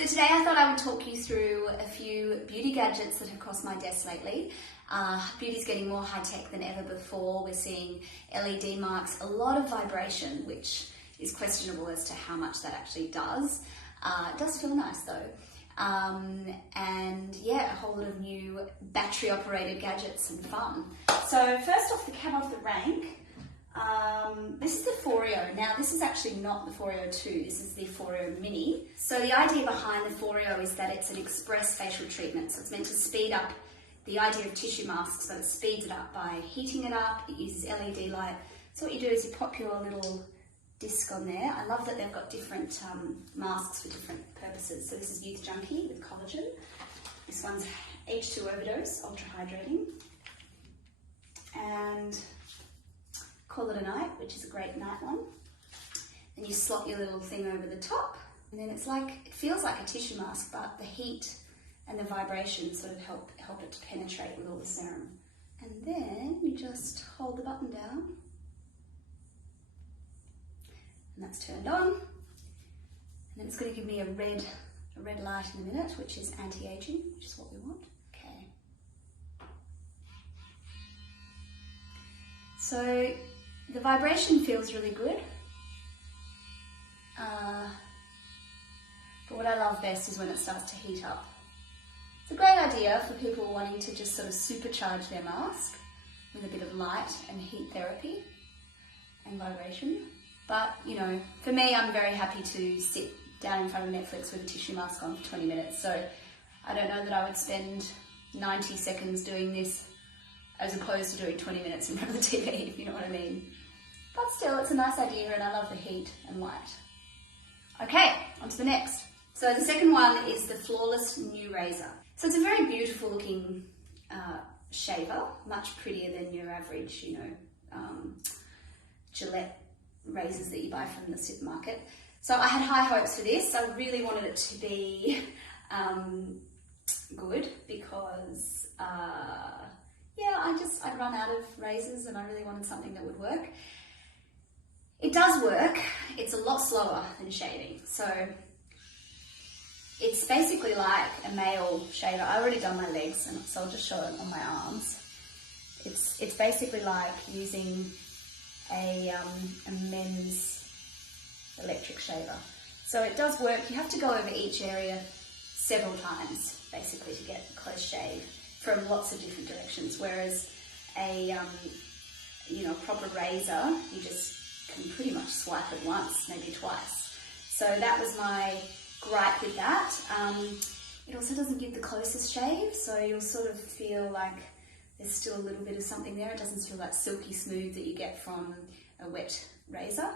So today I thought I would talk you through a few beauty gadgets that have crossed my desk lately. Beauty's getting more high-tech than ever before. We're seeing LED marks, a lot of vibration, which is questionable as to how much that actually does. It does feel nice though. And yeah, a whole lot of new battery-operated gadgets and fun. So first off, the cab off the rank. This is the Foreo. Now this is actually not the Foreo 2, this is the Foreo Mini. So the idea behind the Foreo is that it's an express facial treatment. So it's meant to speed up the idea of tissue masks, but it speeds it up by heating it up. It uses LED light. So what you do is you pop your little disc on there. I love that they've got different masks for different purposes. So this is Youth Junkie with collagen. This one's H2 Overdose, ultra hydrating. And Call It a Night, which is a great night one. Then you slot your little thing over the top, and then it's like, it feels like a tissue mask, but the heat and the vibration sort of help it to penetrate with all the serum. And then you just hold the button down, and that's turned on. And then it's going to give me a red light in a minute, which is anti-aging, which is what we want. Okay. So the vibration feels really good. But what I love best is when it starts to heat up. It's a great idea for people wanting to just sort of supercharge their mask with a bit of light and heat therapy and vibration. But, you know, for me, I'm very happy to sit down in front of Netflix with a tissue mask on for 20 minutes. So I don't know that I would spend 90 seconds doing this as opposed to doing 20 minutes in front of the TV, if you know what I mean. But still, it's a nice idea and I love the heat and light. Okay, on to the next. So the second one is the Flawless New Razor. So it's a very beautiful looking shaver, much prettier than your average, you know, Gillette razors that you buy from the supermarket. So I had high hopes for this. I really wanted it to be good because, yeah, I'd run out of razors and I really wanted something that would work. It does work. It's a lot slower than shaving. So it's basically like a male shaver. I've already done my legs, and so I'll just show it on my arms. It's basically like using a men's electric shaver. So it does work. You have to go over each area several times, basically, to get a close shave from lots of different directions. Whereas a you know, proper razor, you just can pretty much swipe it once, maybe twice. So that was my gripe with that. It also doesn't give the closest shave, so you'll sort of feel like there's still a little bit of something there. It doesn't feel that silky smooth that you get from a wet razor.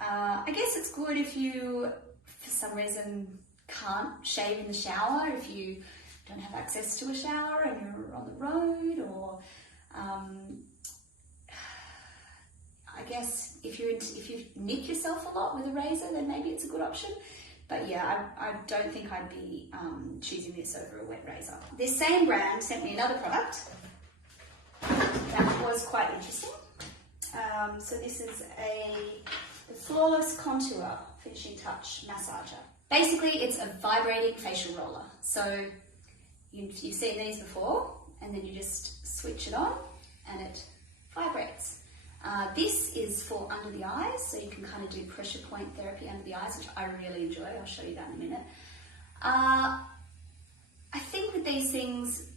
I guess it's good if you, for some reason, can't shave in the shower, if you don't have access to a shower and you're on the road, or I guess if you nick yourself a lot with a razor, then maybe it's a good option. But yeah, I don't think I'd be choosing this over a wet razor. This same brand sent me another product that was quite interesting. So this is the Flawless Contour Finishing Touch Massager. Basically, it's a vibrating facial roller. So you've seen these before, and then you just switch it on and it vibrates. This is for under the eyes, so you can kind of do pressure point therapy under the eyes, which I really enjoy. I'll show you that in a minute. I think with these things,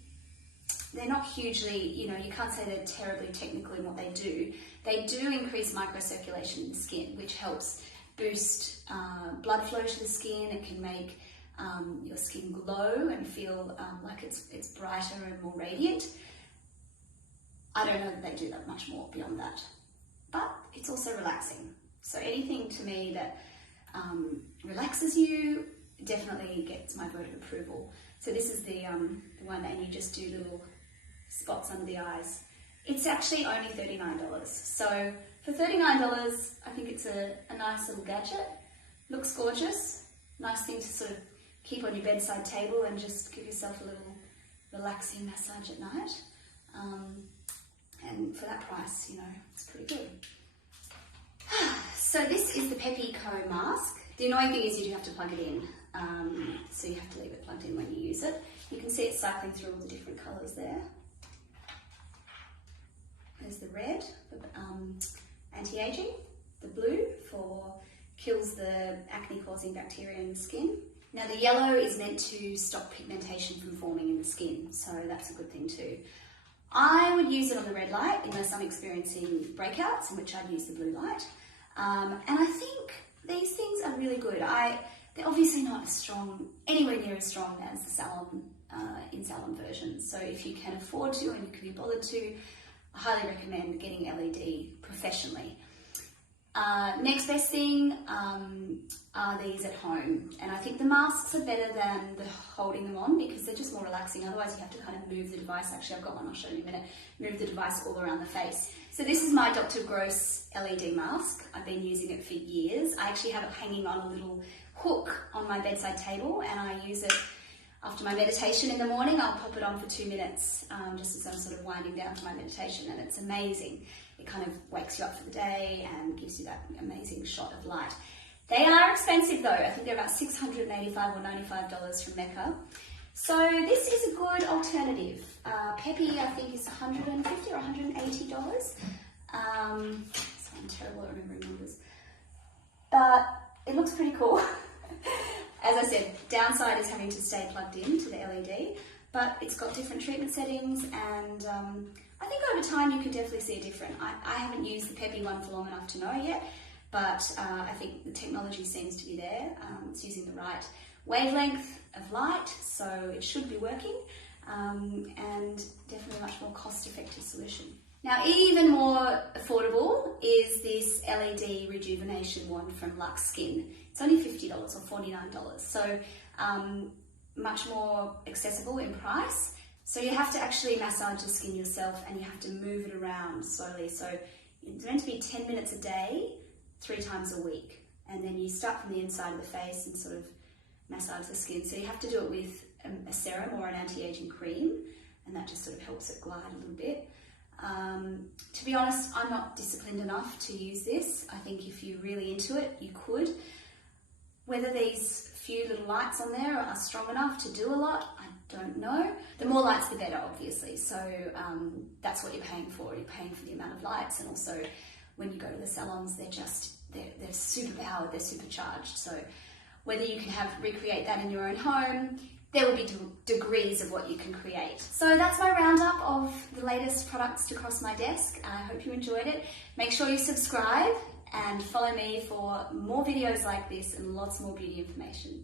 they're not hugely, you know, you can't say they're terribly technical in what they do. They do increase microcirculation in the skin, which helps boost blood flow to the skin. It can make your skin glow and feel like it's brighter and more radiant. I don't know that they do that much more beyond that, but it's also relaxing. So anything to me that relaxes you definitely gets my vote of approval. So this is the one, and you just do little spots under the eyes. It's actually only $39. So for $39, I think it's a nice little gadget. Looks gorgeous. Nice thing to sort of keep on your bedside table and just give yourself a little relaxing massage at night. And for that price, you know, it's pretty good. So this is the PepiCo mask. The annoying thing is you do have to plug it in. so you have to leave it plugged in when you use it. You can see it cycling through all the different colours there. There's the red for anti-aging, the blue for kills the acne-causing bacteria in the skin. Now the yellow is meant to stop pigmentation from forming in the skin, so that's a good thing too. I would use it on the red light unless I'm experiencing breakouts, in which I'd use the blue light. And I think these things are really good. They're obviously not as strong, anywhere near as strong as the salon, in-salon versions. So if you can afford to and you can be bothered to, I highly recommend getting LED professionally. Next best thing are these at home, and I think the masks are better than the holding them on because they're just more relaxing. Otherwise you have to kind of move the device. Actually, I've got one, I'll show you in a minute. Move the device all around the face. So this is my Dr. Gross LED mask. I've been using it for years. I actually have it hanging on a little hook on my bedside table, and I use it after my meditation in the morning. I'll pop it on for 2 minutes just as I'm sort of winding down for my meditation, and it's amazing. It kind of wakes you up for the day and gives you that amazing shot of light. They are expensive though. I think they're about $685 or $95 from Mecca. So this is a good alternative. Peppy, I think, is $150 or $180. So I'm terrible at remembering numbers. But it looks pretty cool. As I said, downside is having to stay plugged in to the LED, but it's got different treatment settings, and I think over time you can definitely see a difference. I haven't used the Peppy one for long enough to know yet, but I think the technology seems to be there. It's using the right wavelength of light, so it should be working, and definitely a much more cost-effective solution. Now, even more affordable is this LED rejuvenation wand from Lux Skin. It's only $50 or $49, so much more accessible in price. So you have to actually massage the skin yourself, and you have to move it around slowly. So it's meant to be 10 minutes a day, 3 times a week. And then you start from the inside of the face and sort of massage the skin. So you have to do it with a serum or an anti-aging cream, and that just sort of helps it glide a little bit. To be honest, I'm not disciplined enough to use this. I think if you're really into it, you could. Whether these few little lights on there are strong enough to do a lot, I don't know. The more lights, the better, obviously. So that's what you're paying for. You're paying for the amount of lights, and also when you go to the salons, they're super powered, they're supercharged. So whether you can recreate that in your own home, there will be degrees of what you can create. So that's my roundup of the latest products to cross my desk. I hope you enjoyed it. Make sure you subscribe and follow me for more videos like this and lots more beauty information.